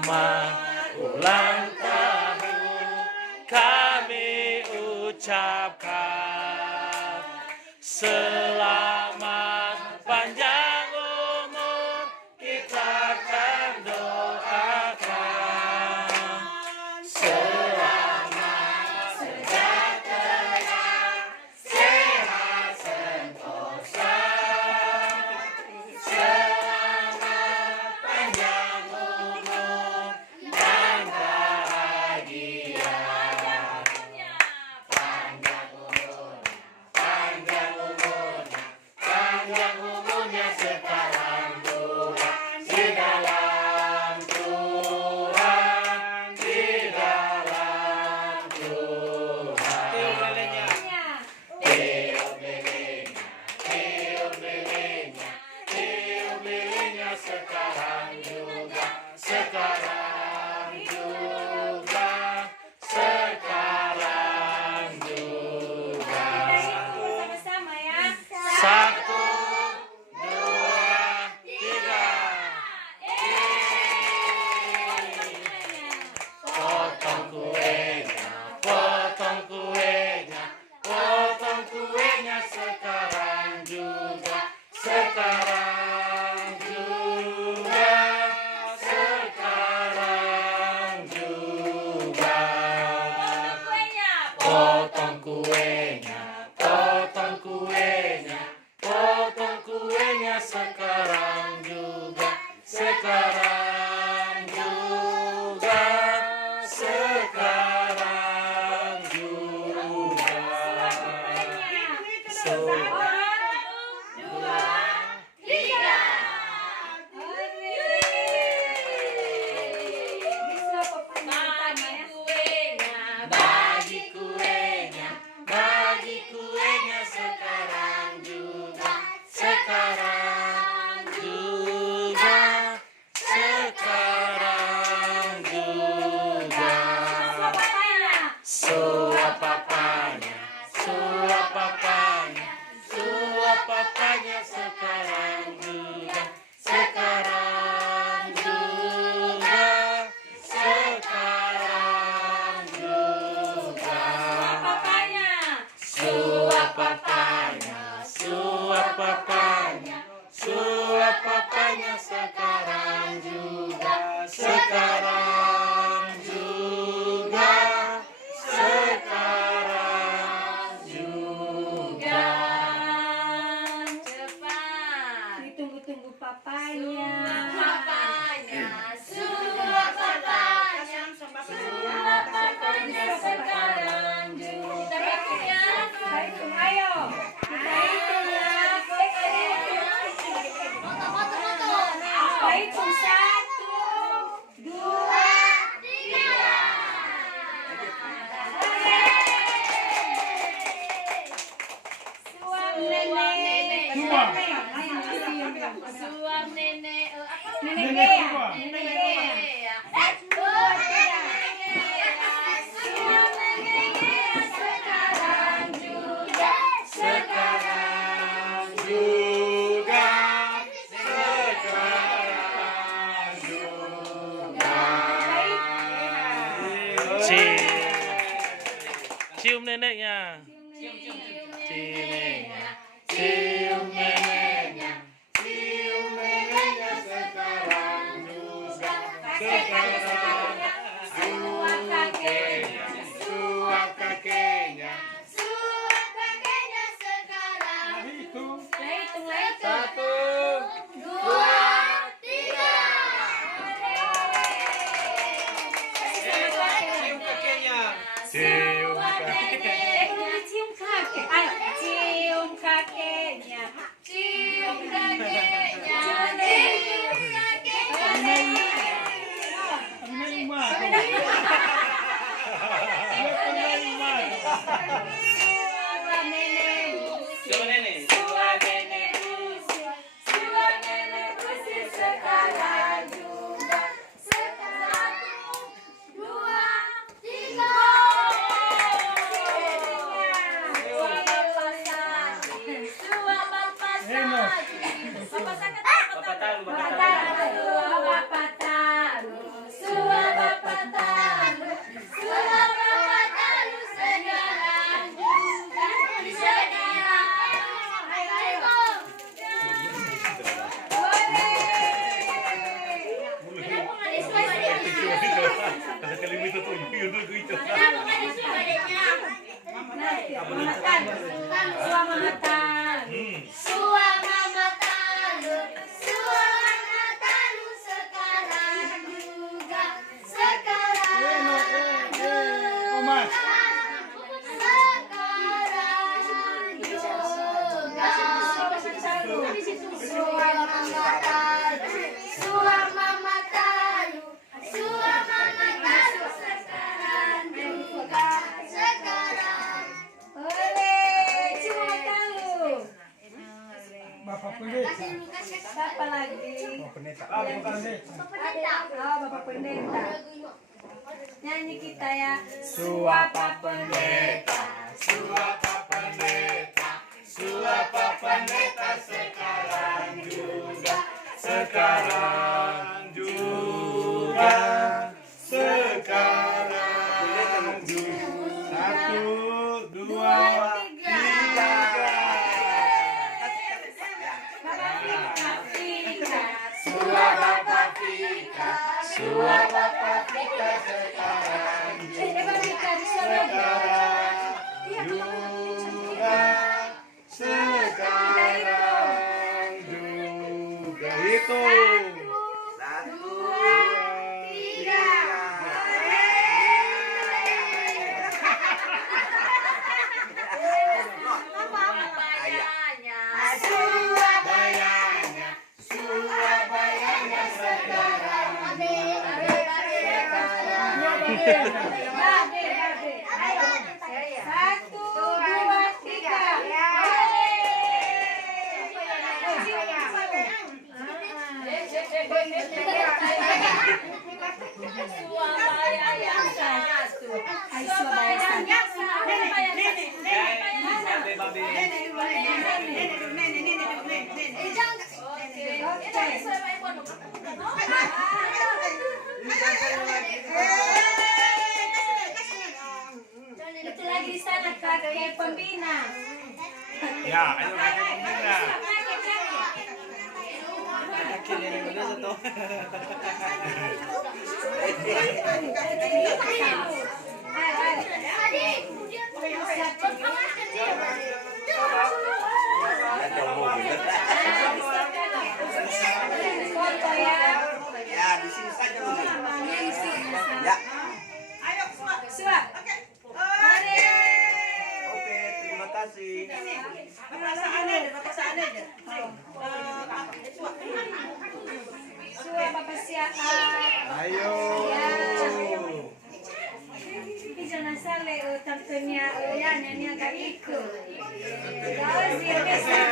Selamat ulang tahun kami ucapkan. Selamat panjang umur kita akan doakan. Selamat sejahtera, sehat sentosa. Selamat panjang umur dan bahagia. Panjang umurnya sekarang juga di dalam Tuhan, di dalam Tuhan. Tiup lilinnya, tiup lilinnya, tiup lilinnya sekarang juga, sekarang juga, sekarang juga. Sama-sama ya. 1, 2, 3. Potong kuenya, potong kuenya, potong kuenya sekarang juga, sekarang juga, sekarang juga. Potong kuenya, potong kuenya, potong kuenya sekarang juga, sekarang juga, sekarang juga. Bagi kuenya, bagi kuenya sekarang juga, sekarang juga, sekarang juga. Suap papanya, suap papanya, suap papanya sekarang juga, sekarang juga, sekarang juga. Suap papanya, suap papanya, suap papanya sekarang juga, sekarang juga, sekarang juga. Ditunggu-tunggu papanya. Hitung, ayo. Kita hitung ya. Kita hitung 1, 2, 3. Suap nenek. Suap nenek. Nenek Gea. Nenek Gea. 1, 2, 3. Suap nenek Gea sekarang juga. Sekarang juga, sekarang juga. Cium neneknya. Cium neneknya. Cium neneknya. Cium neneknya sekarang juga, sekarang. Suap kakeknya, suap kakeknya. Suap kakeknya sekarang. Hitung. Hitung. 1, 2, 3. Cium kakeknya. cium Cium kakek. Ayo, cium kakeknya. Cium kakeknya. Cium kakeknya. Suap nenek. Coba nenek. Suap nenek Gusi. Suap nenek Gusi sekarang juga. 1, 2, 3. Bapak Pendeta. Nyanyi kita ya. Suapa pendeta, suapa pendeta, suapa pendeta sekarang juga, sekarang juga, sekarang juga. 1, 2, 3. Suapa Pafika, suapa Pafika sekarang juga, sekarang juga. Itu. 1, 2, 3. Surabaya. Surabayanya sekarang juga. Ayo. 1, 2, 3. Surabaya yang satu. Itu lagi di sana kakek pembina. Ya, ayo kakek pembina. Foto ya. Ya, di sini saja dulu. Ya. Ayo, suap. Oke, terima kasih. Suap Bapak siapa? Ayo. Tapi jangan salah tentunya ya nyanyi agak ikut. Terus dia bisa.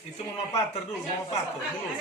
Itu Mama Pater dulu, Mama Pater dulu.